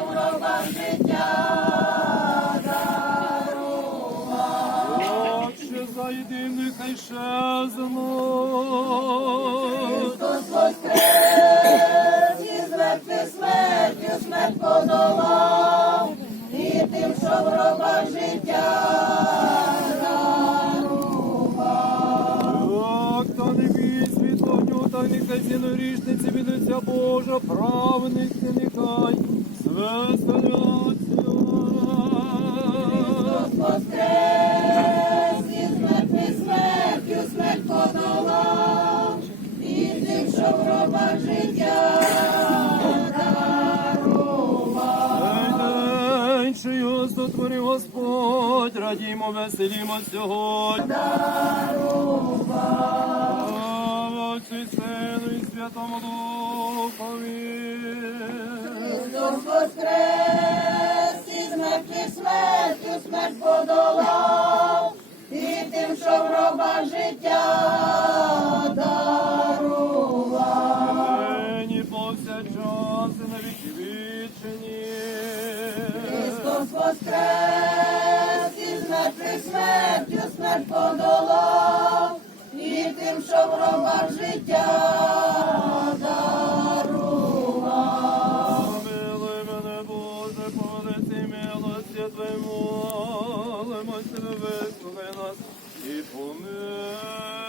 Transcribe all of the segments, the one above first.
в гробах життя Отче, зайди, нехай щезну. Христос воскрес, смерть і тим, що в робах життя Так, та не вість від вогню, та нехай зінорічниці від Отця Божа, праведниці нехай звеселяться. воскрес, радімо, веселімо сьогодні. Слава Отцю і Сину і Святому Духові. Христос воскрес, і смерть смертю смерть подолав, і тим, що в гробах життя дарував. Нині повсякчас і на віки вічені. Христос воскрес, смерть смертю смерть подолав, і тим, що в гробах життя дарував. Помилуй мене, Боже, по велиці милості Твоєму, молимось Тебе, вислухай нас і помилуй.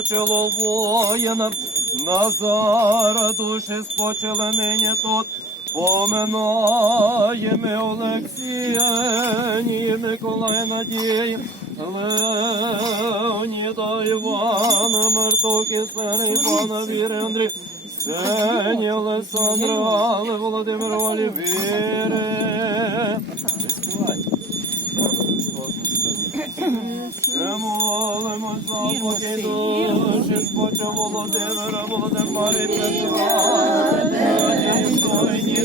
Спочило воїна. Назара душі спочили нині тут. Поминаємо Олексія, Ні, Миколая Надії, Леоніда Івана, Мартоки, Сена Івана, Віри, Андрій, Сені, Олександра, Галли, Володимира, Валі, Віри. Співай. Покій душі, споча Володимира, Володимира, Петра, Надії, Стойні,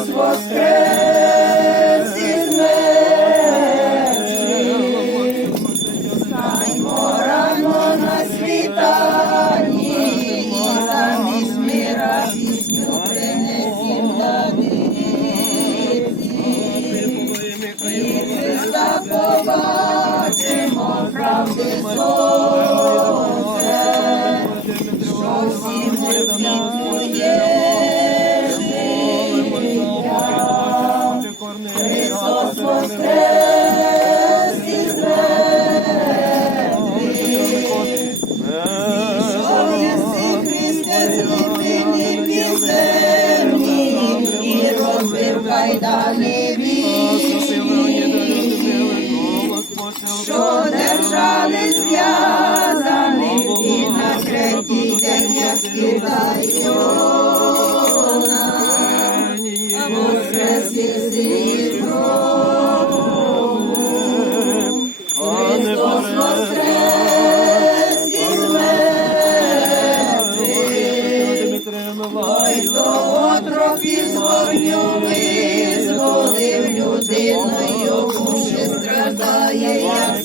Христос воскрес yeah, yeah.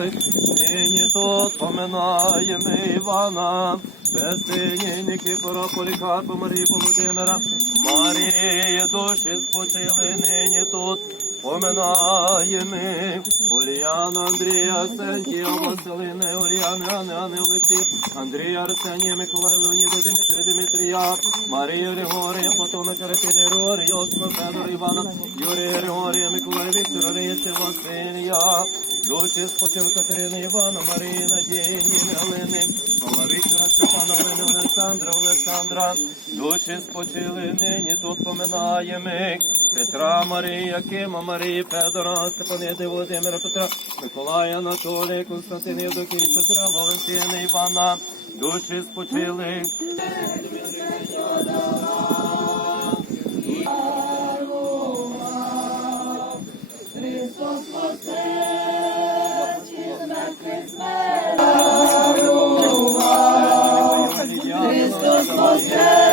слави, нині тут поминаємо Івана, безпинінники пора Полікарпа Марії Володимира, Марії душі спочили нині тут. Поминаємо Ульяна, Андрія, Арсентія, Василини, Ульяни, Анни, Анни, Олексій, Андрія, Арсенія, Миколай, Леоніда, Дмитрия, Дмитрія, Марія, Григорія, Платона, Каретини Рорі, Осма, Федор, Івана, Юрія, Григорія, Миколай, Віктор, Риші, Василія, Душі спочив Катерина Івана, Марії, Надії, Ніни, Галини, Мала Віктора, Степана, Олени, Олександра, Олександра, душі спочили нині, тут поминаємо. Петра, Марія, Кима, Марії, Федора, Степаниди, Володимира, Петра, Миколая, Анатолія, Константина, Євдокій, Петра, Валентина, Івана, душі спочили. Христос воскрес!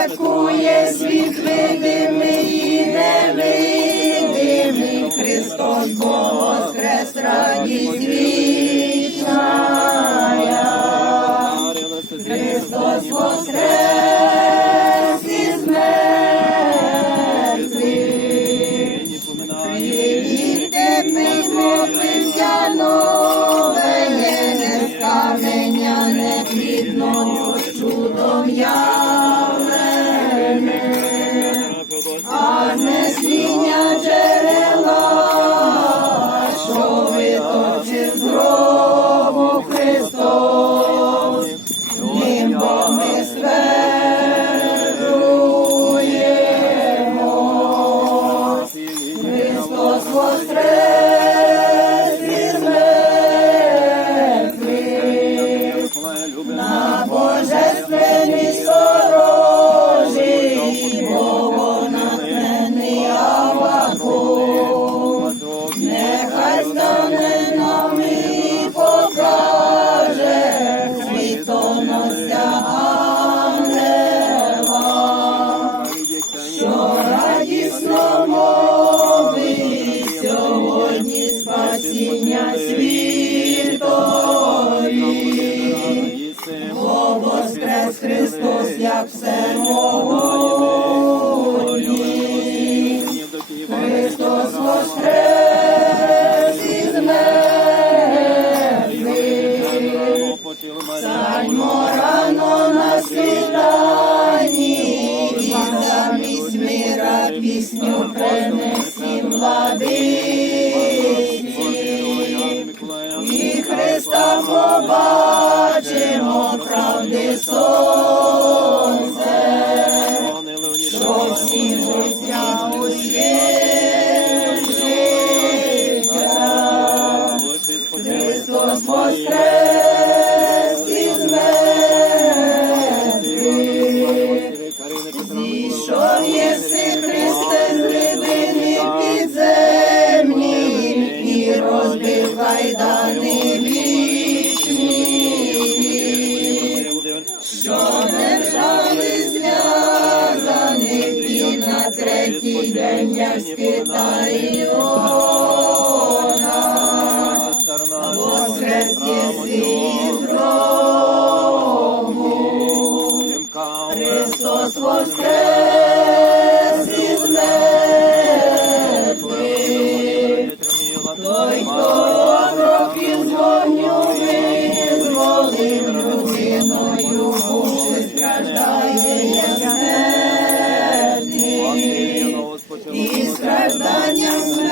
святкує світ видимий. І